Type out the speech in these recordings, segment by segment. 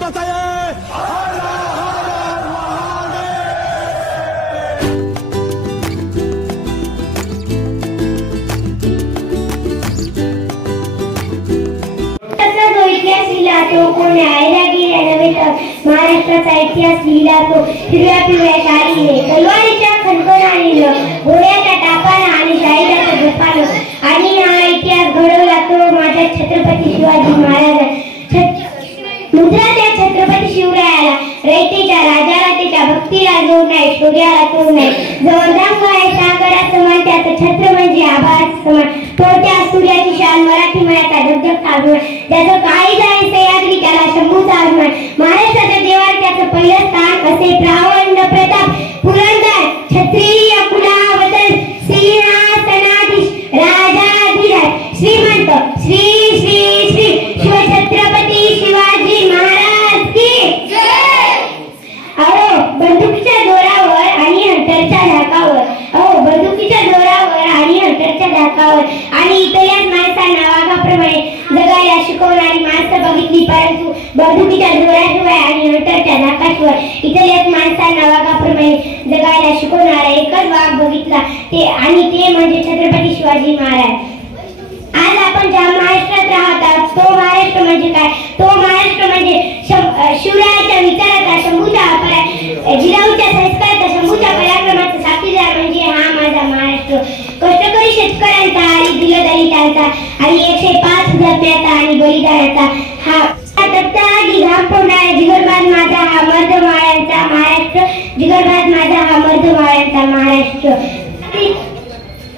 बताइए। महाराष्ट्राचा इतिहास लिहिला तो हिरव्या पिवळ्या शाईने, तलवारीच्या खणखणाने, घोड्याच्या टापानं आणि शाहिदाच्या झपानं, आणि हा इतिहास घडवला तो माझ्या छत्रपती शिवाजी महाराज. मुद्रा त्या छत्रपती शिवरायाला, रयतेच्या राजाला त्याच्या भक्तीला जोड नाही, शौर्याला तोड नाही. जवळदांग आहे सागरा समान, त्याचं छत्र म्हणजे आभाळ समान. पोहत्या सूर्याची शान, मराठी मयाचा धगधग अभिमान, ज्याचं काळीज आहे सह्याद्री त्याला शंभूचा अभिमान. महाराष्ट्राच्या देवावर त्याचं पहिलं स्थान, असे प्रावंड प्रताप पुरंदर क्षत्रिय कुलावतन सिंहासनाधीश राजाधिराज श्रीमंत श्री श्री श्री शिवछत्रपती शिवाजी महाराज की जय. अहो बंदुकीच्या जोरावर आणि हंटरच्या धाकावर, अहो बंदुकीच्या जोरावर आणि हंटरच्या धाकावर आणि इतरच माणसांना वाघाप्रमाणे जगायला शिकवणारी माणसं बघितली, परंतु बंदुकीच्या जोराशिवाय आणि हंटरच्या धाकाशिवाय इतरच माणसांना वाघाप्रमाणे जगायला शिकवणारा एकच वाघ बघितला, ते आणि ते म्हणजे छत्रपती शिवाजी महाराज. आज आपण ज्या महाराष्ट्रात राहतात तो महाराष्ट्र म्हणजे काय? तो महाराष्ट्र म्हणजे शिवरायाच्या विचाराचा, शंभूच्या जिजाऊच्या संस्काराचा, शंभूच्या पराक्रमाचा साक्षीदार म्हणजे हा माझा महाराष्ट्र. कष्टकरी शेतकऱ्यांचा आणि दिलदलितांचा आणि 105 जपण्याचा आणि बलिदानाचा हा तप्तागी घाम फोडणारा जिगरबाज माझा हा मर्दमाळ्यांचा महाराष्ट्र, जिगरबाज माझा हा मर्दमाळ्यांचा महाराष्ट्र.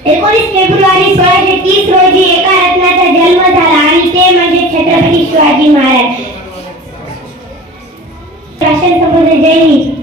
19 फेब्रुवारी 1630 रोजी एका रत्नाचा जन्म झाला आणि ते म्हणजे छत्रपती शिवाजी महाराज. राष्ट्रसंबंध जय हिंद.